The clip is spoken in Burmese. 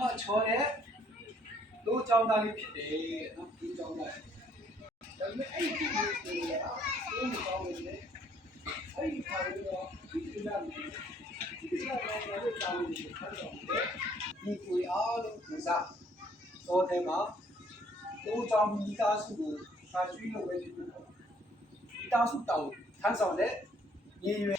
မှချောတဲ့တို့ကြောင်းသားလေးဖြစ်တယ်နော်ဒီကြောင်းသားဒါပေမဲ့အဲ့ဒီကိုဆိုတာဘုံကောင်းနေတယ်အဲ့ဒီခါတော့ဒီလာနေဒီလာတော့တောင်းနေတယ်ခါတော့ဒီကိုအားလုံးကစားတော့တယ်မှာတို့ကြောင်းမိသားစုကိုသာကျွေးလို့ပဲဖြစ်လို့မိသားစုတောင်းထမ်းဆောင်တဲ့ရည်ရွယ်